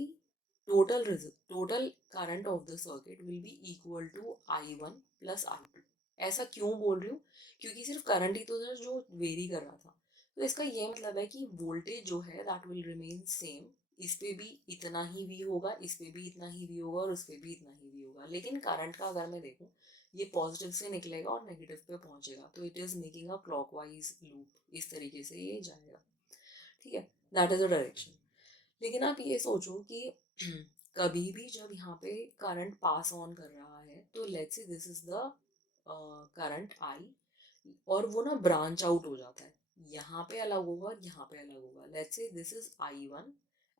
total current of the circuit will be equal to I1 plus I2। ऐसा क्यों बोल रही हूँ, क्योंकि सिर्फ करंट ही तो था जो वेरी कर रहा था, तो इसका ये मतलब है कि वोल्टेज जो है दैट विल रिमेन सेम, इस पे भी इतना ही वी होगा, इस पे भी इतना ही वी होगा और उस पे भी इतना ही वी होगा। लेकिन करंट का अगर मैं देखूँ, ये पॉजिटिव से निकलेगा और नेगेटिव पे पहुंचेगा, तो it is making a clockwise loop, इस तरीके से ये जाएगा। ठीक है, दैट इज अ डायरेक्शन। लेकिन आप ये सोचो कि कभी भी जब यहाँ पे करंट पास ऑन कर रहा है, तो let's say this is the current I, और वो ना ब्रांच आउट हो जाता है, यहाँ पे अलग होगा और यहाँ पे अलग होगा। Let's say this is I1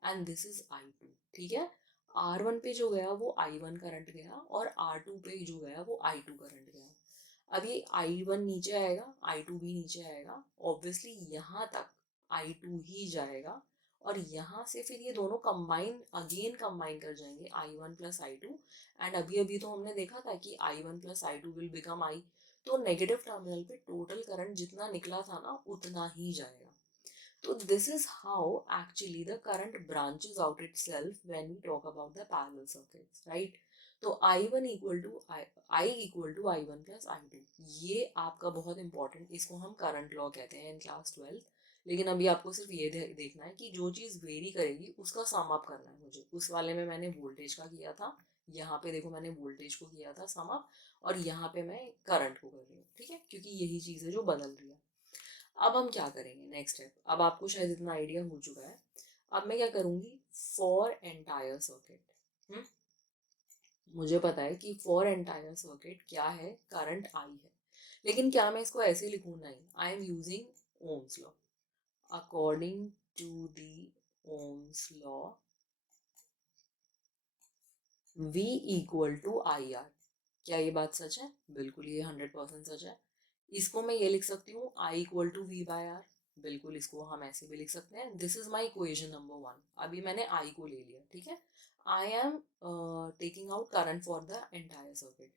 and this is I2। ठीक है, R1 पे जो गया वो I1 करंट गया और R2 पे जो गया वो I2 करंट गया। अब ये I1 नीचे आएगा, I2 भी नीचे आएगा, ऑब्वियसली यहाँ तक I2 ही जाएगा, और यहाँ से फिर ये दोनों कंबाइन कर जाएंगे, I1 प्लस I2। एंड अभी अभी तो हमने देखा था कि I1 plus I2 will become I, तो नेगेटिव टर्मिनल पे टोटल करंट जितना निकला था ना उतना ही जाएगा। तो this is how actually the current branches out itself when we talk about the parallel circuits, right? तो I1 equal to I1 plus I2, ये आपका बहुत इंपॉर्टेंट, इसको हम करंट लॉ कहते हैं इन क्लास 12। लेकिन अभी आपको सिर्फ ये देखना है कि जो चीज़ वेरी करेगी उसका सम अप करना है मुझे। उस वाले में मैंने वोल्टेज का किया था, यहाँ पे देखो मैंने वोल्टेज को किया था सम अप, और यहाँ पे मैं करंट को कर रही हूँ। ठीक है, क्योंकि यही चीज़ है जो बदल रही है। अब हम क्या करेंगे नेक्स्ट स्टेप, अब आपको शायद इतना आइडिया हो चुका है। अब मैं क्या करूंगी, फॉर एंटायर सर्किट, मुझे पता है कि फॉर एंटायर सर्किट क्या है, करंट आई है, लेकिन क्या मैं इसको ऐसे लिखूं, नहीं, I am using Ohm's law. According to the Ohm's law V equal to I R. क्या ये बात सच है? बिल्कुल, ये 100% सच है। इसको मैं ये लिख सकती हूँ I equal to V by R, बिल्कुल इसको हम ऐसे भी लिख सकते हैं। This is my equation number 1। अभी मैंने I को ले लिया, ठीक है। I am taking out current for the entire circuit.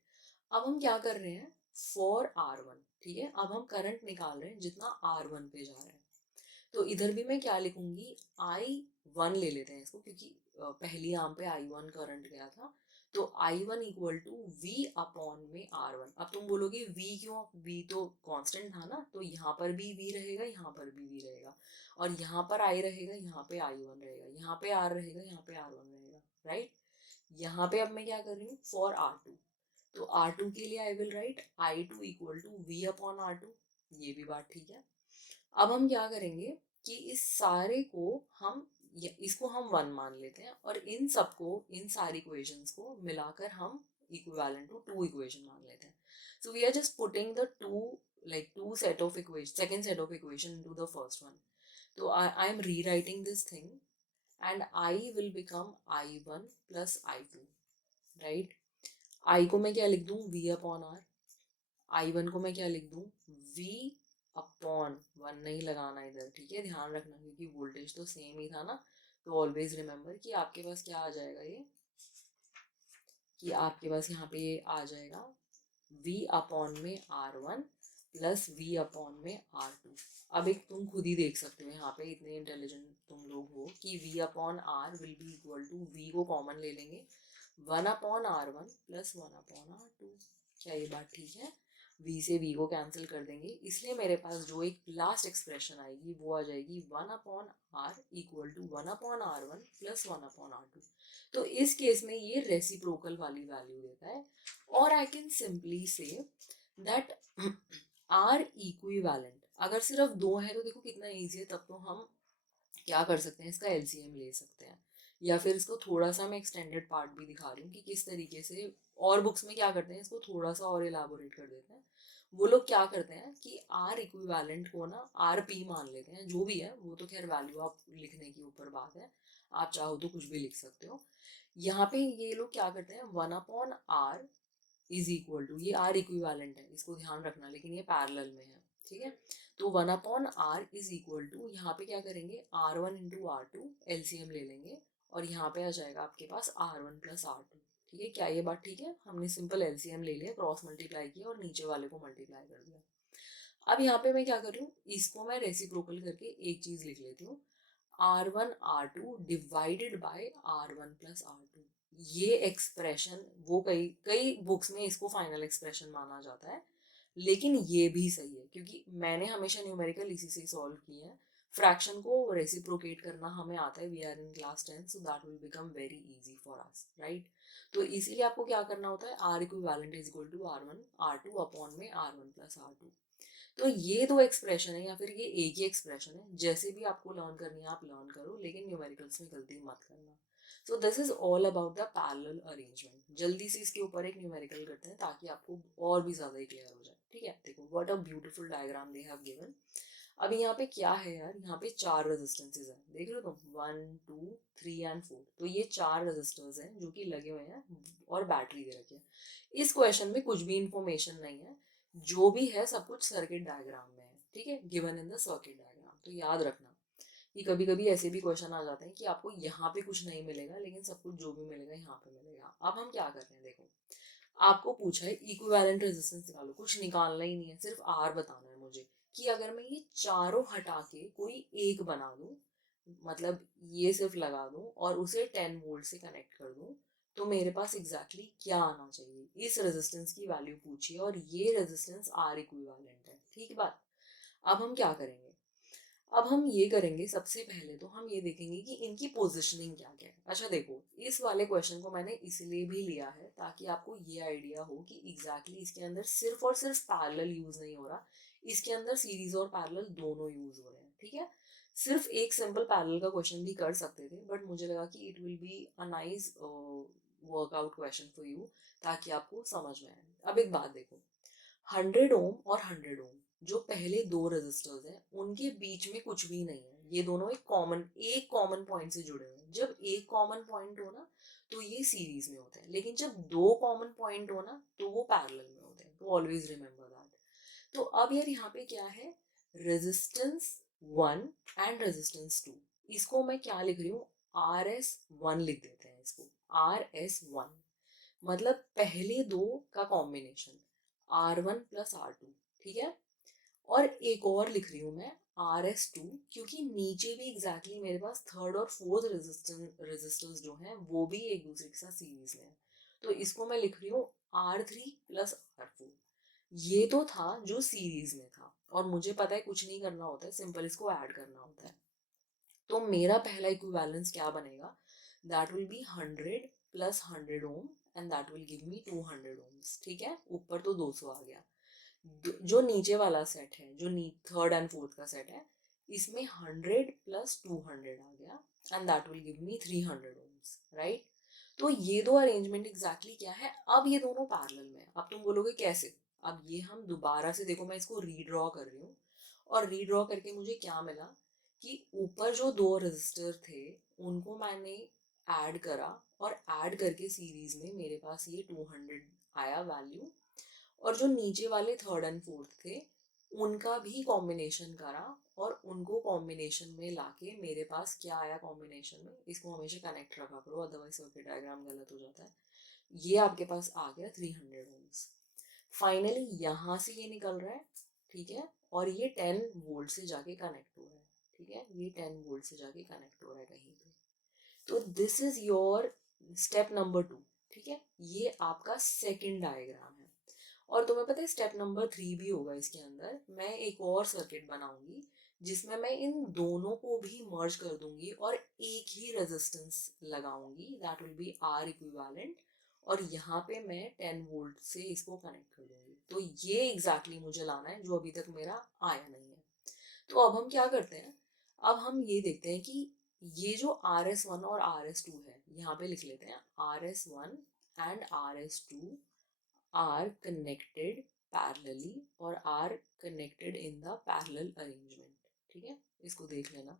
अब हम क्या कर रहे हैं, फॉर R1, ठीक है, अब हम करंट निकाल रहे हैं जितना R1 पे जा रहा है। तो इधर भी मैं क्या लिखूंगी, I1 ले लेते हैं इसको, क्योंकि पहली आम पे I1 करंट गया था, तो I1 equal to V upon में R1। अब तुम बोलोगे V क्यों, V तो कांस्टेंट था ना, तो यहाँ पर भी V रहेगा, यहाँ पर भी V रहेगा, और यहाँ पर I रहेगा, यहाँ पे I1 रहेगा, यहाँ पे R रहेगा, यहाँ पे R1 रहेगा, राइट। यहाँ पे अब मैं क्या कर रही हूँ, फॉर R2, तो R2 के लिए I will write I2 equal to V upon R2, ये भी बात ठीक है। अब हम क्या करेंगे कि इस सारे को हम इसको हम 1 मान लेते हैं और इन सबको, इन सारी इक्वेशंस को मिलाकर हम इक्विवेलेंट टू 2 इक्वेशन मान लेते हैं। So we are just putting the two set of equation, second set of equation into the first one. So I am rewriting this thing and I will become I1 plus I2, right? I को मैं क्या लिख दूं, V upon R। I1 को मैं क्या लिख दूं, V अपॉन 1 नहीं लगाना इधर, ठीक है, ध्यान रखना क्योंकि वोल्टेज तो सेम ही था ना। तो ऑलवेज रिमेम्बर कि आपके पास क्या आ जाएगा, ये कि आपके पास यहाँ पे ये आ जाएगा V अपॉन में R1 प्लस V अपॉन में R2। अब एक तुम खुद ही देख सकते हो यहाँ पे, इतने इंटेलिजेंट तुम लोग हो कि V upon R will be equal to, V को कॉमन ले लेंगे, 1 upon R1 plus 1 upon R2। क्या ये बात ठीक है? V से V को कैंसिल कर देंगे, इसलिए मेरे पास जो एक लास्ट एक्सप्रेशन आएगी वो आ जाएगी 1 upon R equal to 1 upon R1 plus 1 upon R2। तो इस केस में ये रेसिप्रोकल वाली वैल्यू देता है। और I can simply say that are equivalent, अगर सिर्फ 2 है तो देखो कितना ईजी है, तब तो हम क्या कर सकते हैं, इसका एलसीएम ले सकते हैं। या फिर इसको थोड़ा सा मैं एक्सटेंडेड पार्ट भी दिखा रही हूँ कि किस तरीके से और बुक्स में क्या करते हैं, इसको थोड़ा सा और इलाबोरेट कर देते हैं। वो लोग क्या करते हैं कि आर इक्विवेलेंट को ना आर पी मान लेते हैं, जो भी है वो तो खैर वैल्यू आप लिखने के ऊपर बात है, आप चाहो तो कुछ भी लिख सकते हो। यहाँ पे ये लोग क्या करते हैं, 1 upon R is equal to, ये आर इक्विवेलेंट है, इसको ध्यान रखना, लेकिन ये पैरेलल में है, ठीक है। तो 1 upon R is equal to, यहाँ पे क्या करेंगे, R1 इंटू R2 एलसीएम ले लेंगे और यहाँ पे आ जाएगा आपके पास R1 प्लस R2, ठीक है। क्या ये बात ठीक है? हमने सिंपल एलसीएम ले लिया, क्रॉस मल्टीप्लाई किया और नीचे वाले को मल्टीप्लाई कर दिया। अब यहाँ पे मैं क्या कर रही हूँ, इसको मैं रेसिप्रोकल करके एक चीज लिख लेती हूँ, R1 R2 divided by R1 plus R2। ये एक्सप्रेशन, वो कई कई बुक्स में इसको फाइनल एक्सप्रेशन माना जाता है, लेकिन ये भी सही है क्योंकि मैंने हमेशा न्यूमेरिकल इसी से सॉल्व किए हैं। फ्रैक्शन को रेसिप्रोकेट करना हमें आता है, we are in class 10, so that will become very easy for us, right. तो इसीलिए आपको क्या करना होता है, R equivalent is equal to R1 R2 upon में R1 प्लस R2। तो ये दो एक्सप्रेशन है या फिर ये एक ही एक्सप्रेशन है, जैसे भी आपको लर्न करनी है आप लर्न करो, लेकिन न्यूमेरिकल्स में गलती मत करना। So this is all about the parallel arrangement. जल्दी से इसके ऊपर एक न्यूमेरिकल करते हैं ताकि आपको और भी ज्यादा क्लियर हो जाए, ठीक है। देखो what a beautiful diagram they have given. अभी यहाँ पे क्या है यार, यहाँ पे 4 रेजिस्टेंसेज हैं, देख रहे हो तुम, 1 2 3 एंड 4। तो ये 4 रेजिस्टर्स हैं जो कि लगे हुए हैं और बैटरी दे रखी है। इस क्वेश्चन में कुछ भी इंफॉर्मेशन नहीं है, जो भी है सब कुछ सर्किट डायग्राम में है, ठीक है, given in the circuit diagram. तो याद रखना कि कभी कभी ऐसे भी क्वेश्चन आ जाते हैं कि आपको यहाँ पे कुछ नहीं मिलेगा, लेकिन सब कुछ जो भी मिलेगा यहाँ पे मिलेगा। अब हम क्या कर रहे हैं, देखो आपको पूछा है इक्विवेलेंट रेजिस्टेंस निकालो, कुछ निकालना ही नहीं है, सिर्फ आर बताना है मुझे कि अगर मैं ये चारों हटा के कोई एक बना दूं, मतलब ये सिर्फ लगा दूं और उसे 10 वोल्ट से कनेक्ट कर दूं, तो मेरे पास एग्जैक्टली क्या आना चाहिए, इस रेजिस्टेंस की वैल्यू पूछिए और ये रेजिस्टेंस आर इक्विवेलेंट है, ठीक बात। अब हम क्या करेंगे, अब हम ये करेंगे, सबसे पहले तो हम ये देखेंगे कि इनकी पोजीशनिंग क्या क्या है। अच्छा देखो, इस वाले क्वेश्चन को मैंने इसलिए भी लिया है ताकि आपको ये आइडिया हो कि एग्जैक्टली इसके अंदर सिर्फ और सिर्फ पैरेलल यूज नहीं हो रहा, इसके अंदर सीरीज और पैरेलल दोनों यूज हो रहे हैं, ठीक है। सिर्फ एक सिंपल पैरेलल का क्वेश्चन भी कर सकते थे, बट मुझे लगा कि it will be a nice workout question for you, ताकि आपको समझ में आए। अब एक बात देखो, 100 ओम और 100 ओम, जो पहले दो रेजिस्टर्स हैं, उनके बीच में कुछ भी नहीं है, ये दोनों एक कॉमन पॉइंट से जुड़े हुए हैं। जब एक कॉमन पॉइंट हो ना तो ये सीरीज में होते हैं, लेकिन जब दो कॉमन पॉइंट हो ना तो वो पैरेलल में होते हैं। तो ऑलवेज रिमेम्बर दैट। तो अब यार यहाँ पे क्या है, रेजिस्टेंस 1 एंड रेजिस्टेंस 2, इसको मैं क्या लिख रही हूँ, RS1 लिख देते हैं इसको, RS1 मतलब पहले दो का कॉम्बिनेशन, R1 प्लस R2, ठीक है। और एक और लिख रही हूँ मैं, RS2, क्योंकि नीचे भी एग्जैक्टली मेरे पास थर्ड और फोर्थ रेजिस्टेंस जो हैं वो भी एक दूसरे के साथ सीरीज में है। तो इसको मैं लिख रही हूँ R3 प्लस R4। ये तो था जो सीरीज में था, और मुझे पता है कुछ नहीं करना होता है, सिंपल इसको ऐड करना होता है। तो मेरा पहला इक्विवेलेंस क्या बनेगा, that will be 100 plus 100 ohm and that will give me 200 ohms. ठीक है, ऊपर तो 200 आ गया. जो नीचे वाला सेट है, जो थर्ड एंड फोर्थ का सेट है, इसमें 100 प्लस 200 आ गया and that will give me 300 ohms. Right. तो ये दो अरेंजमेंट एग्जैक्टली क्या है. अब ये दोनों पैरेलल में. अब तुम बोलोगे कैसे. अब ये हम दोबारा से देखो, मैं इसको रीड्रॉ कर रही हूँ और रीड्रॉ करके मुझे क्या मिला कि ऊपर जो दो रजिस्टर थे उनको मैंने ऐड करा और ऐड करके सीरीज में मेरे पास ये 200 आया वैल्यू. और जो नीचे वाले थर्ड एंड फोर्थ थे उनका भी कॉम्बिनेशन करा और उनको कॉम्बिनेशन में लाके मेरे पास क्या आया कॉम्बिनेशन में. इसको हमेशा कनेक्ट रखा करो अदरवाइज सर्किट डायग्राम गलत हो जाता है. ये आपके पास आ गया 300 ओम्स. फाइनली यहाँ से ये निकल रहा है. ठीक है, और ये 10 वोल्ट से जाके कनेक्ट हो रहा है. ठीक है, ये 10 वोल्ट से जाके कनेक्ट हो रहा है कहीं पे. तो this is your step number 2. ठीक है, ये आपका सेकंड डायग्राम है. और तुम्हें पता है स्टेप नंबर 3 भी होगा इसके अंदर. मैं एक और सर्किट बनाऊंगी जिसमें मैं इन दोनों को भी मर्ज कर दूंगी और एक ही रेजिस्टेंस लगाऊंगी. That will be R equivalent. और यहाँ पे मैं 10 वोल्ट से इसको कनेक्ट कर दूंगी. तो ये एग्जैक्टली मुझे लाना है जो अभी तक मेरा आया नहीं है. तो अब हम क्या करते हैं. अब हम ये देखते हैं कि ये जो RS1 और RS2 है, यहाँ पे लिख लेते हैं RS1 and RS2 are connected parallelly और are connected in the parallel arrangement. ठीक है, इसको देख लेना.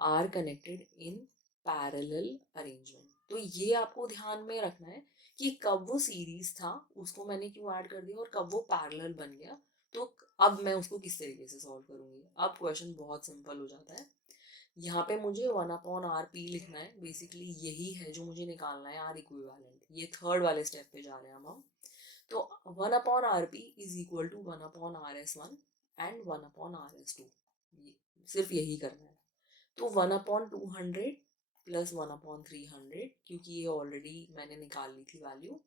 are connected in parallel arrangement. तो ये आपको ध्यान में रखना है कि कब वो सीरीज था उसको मैंने क्यों ऐड कर दिया और कब वो पैरेलल बन गया. तो अब मैं उसको किस तरीके से सॉल्व करूंगी. अब क्वेश्चन बहुत सिंपल हो जाता है. यहाँ पे मुझे 1/RP लिखना है. बेसिकली यही है जो मुझे निकालना है आर इक्विवेलेंट. ये थर्ड वाले स्टेप पे जा रहे हैं हम. तो 1/RP is equal to 1/RS1 and 1/RS2. सिर्फ यही करना है. तो 1/200 प्लस 1/300 क्योंकि ये ऑलरेडी मैंने निकाल ली थी वैल्यू.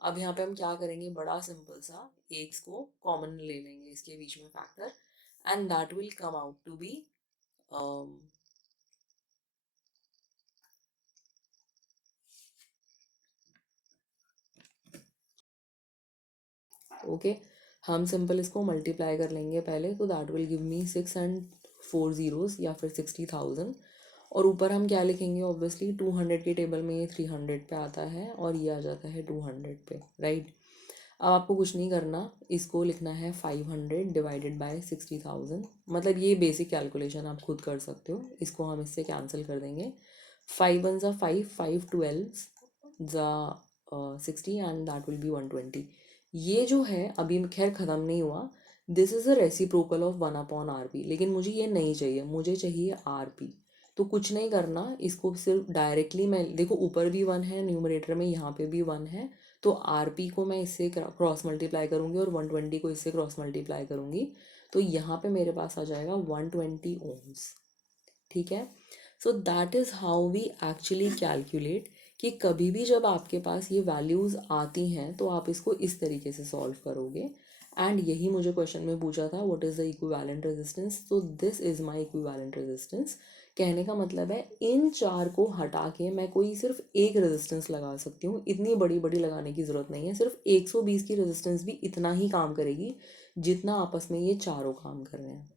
अब यहाँ पे हम क्या करेंगे, बड़ा सिंपल सा एक्स को कॉमन ले लेंगे इसके बीच में factor and that will come out to be okay. हम सिंपल इसको मल्टीप्लाई कर लेंगे पहले. तो that will give me 6 and 4 zeros या फिर 60,000. और ऊपर हम क्या लिखेंगे, ऑब्वियसली 200 के टेबल में ये 300 पे आता है और ये आ जाता है 200 पे. राइट. अब आपको कुछ नहीं करना, इसको लिखना है 500 डिवाइडेड बाय 60,000. मतलब ये बेसिक कैलकुलेशन आप खुद कर सकते हो. इसको हम इससे कैंसिल कर देंगे. 5 1 ज़ा 5, 5 12 ज़ा 60 एंड दैट विल बी 120. ये जो है अभी खैर ख़त्म नहीं हुआ. This is a reciprocal of 1/RP. लेकिन मुझे ये नहीं चाहिए, मुझे चाहिए RP. तो कुछ नहीं करना, इसको सिर्फ डायरेक्टली मैं देखो ऊपर भी 1 है न्यूमरेटर में, यहाँ पे भी 1 है. तो RP को मैं इससे क्रॉस मल्टीप्लाई करूँगी और 120 को इससे क्रॉस मल्टीप्लाई करूँगी. तो यहाँ पे मेरे पास आ जाएगा 120 ओम्स. ठीक है. So that is how we actually calculate कि कभी भी जब आपके पास ये वैल्यूज़ आती हैं तो आप इसको इस तरीके से सॉल्व करोगे. एंड यही मुझे क्वेश्चन में पूछा था what is the equivalent resistance. तो this is my equivalent resistance. कहने का मतलब है इन चार को हटा के मैं कोई सिर्फ एक रेजिस्टेंस लगा सकती हूँ. इतनी बड़ी बड़ी लगाने की ज़रूरत नहीं है. सिर्फ 120 की रेजिस्टेंस भी इतना ही काम करेगी जितना आपस में ये चारों काम कर रहे हैं.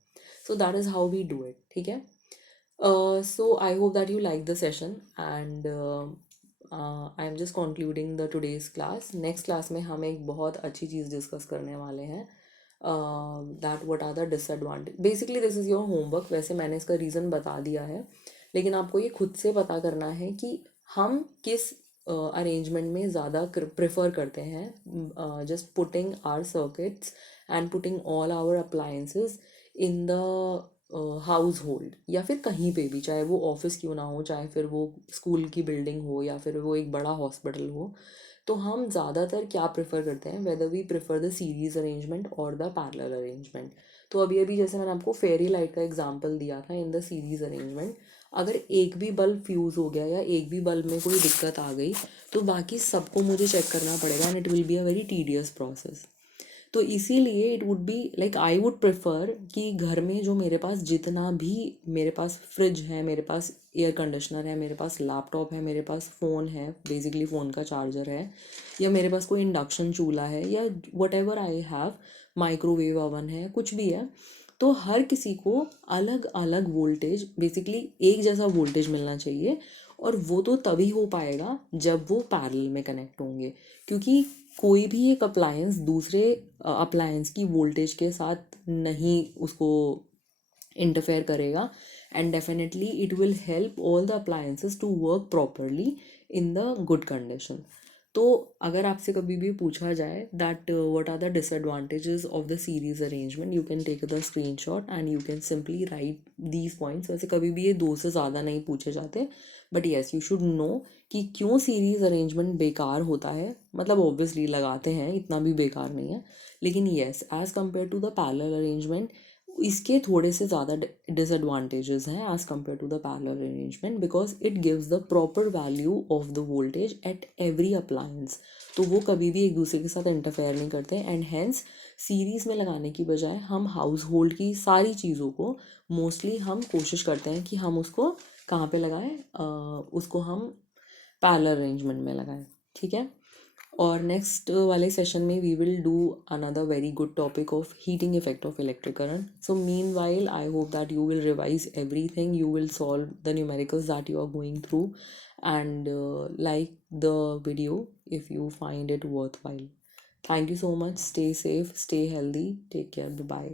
So that is how we do it. ठीक है. So I hope that you like the session and I am just concluding the today's class. Next class में हम एक बहुत अच्छी चीज़ डिस्कस करने वाले हैं. That what are the disadvantage. Basically this is your homework. वैसे मैंने इसका रीज़न बता दिया है लेकिन आपको ये खुद से पता करना है कि हम किस अरेंजमेंट में ज़्यादा प्रेफर करते हैं. Just putting our circuits and putting all our appliances in the household या फिर कहीं पे भी, चाहे वो ऑफिस क्यों ना हो, चाहे फिर वो स्कूल की बिल्डिंग हो या फिर वो एक बड़ा हॉस्पिटल हो. तो हम ज़्यादातर क्या प्रेफर करते हैं, whether we prefer the series arrangement और द पैरेलल अरेंजमेंट. तो अभी अभी जैसे मैंने आपको फेरी लाइट का एग्जांपल दिया था इन द सीरीज अरेंजमेंट. अगर एक भी बल्ब फ्यूज़ हो गया या एक भी बल्ब में कोई दिक्कत आ गई तो बाकी सबको मुझे चेक करना पड़ेगा and it will be a very tedious process. तो इसीलिए it would be like I would prefer कि घर में जो मेरे पास जितना भी, मेरे पास फ्रिज है, मेरे पास एयर कंडीशनर है, मेरे पास लैपटॉप है, मेरे पास फ़ोन है, बेसिकली फ़ोन का चार्जर है, या मेरे पास कोई इंडक्शन चूल्हा है, या what ever I have, microwave oven है, कुछ भी है, तो हर किसी को अलग अलग वोल्टेज, बेसिकली एक जैसा वोल्टेज मिलना चाहिए। और वो तो तभी हो पाएगा जब वो पैरेलल में कनेक्ट होंगे, क्योंकि कोई भी एक अप्लायंस दूसरे अप्लायंस की वोल्टेज के साथ नहीं उसको इंटरफेयर करेगा, and definitely it will help all the appliances to work properly in the good condition. तो अगर आपसे कभी भी पूछा जाए that what are the disadvantages of the series arrangement, you can take the screenshot and you can simply write these points. वैसे कभी भी ये 2 से ज़्यादा नहीं पूछे जाते, but yes you should know कि क्यों सीरीज अरेंजमेंट बेकार होता है। मतलब ऑब्वियसली लगाते हैं, इतना भी बेकार नहीं है, लेकिन yes as compare to the parallel arrangement इसके थोड़े से ज़्यादा डिसएडवांटेजेस हैं as compare to the parallel arrangement, because it gives the proper value of the voltage at every appliance. तो वो कभी भी एक दूसरे के साथ इंटरफेयर नहीं करते, एंड हैंस सीरीज़ में लगाने की बजाय हम हाउस होल्ड की सारी चीज़ों को मोस्टली हम कोशिश करते हैं कि हम उसको कहाँ पे लगाएं, उसको हम पैरेलल अरेंजमेंट में लगाएं। ठीक है, और नेक्स्ट वाले सेशन में we will do another very good topic of heating effect of electric current. So meanwhile I hope that you will revise everything, you will solve the numericals that you are going through, and like the video if you find it worthwhile. Thank you so much. Stay safe, stay healthy, take care, bye bye.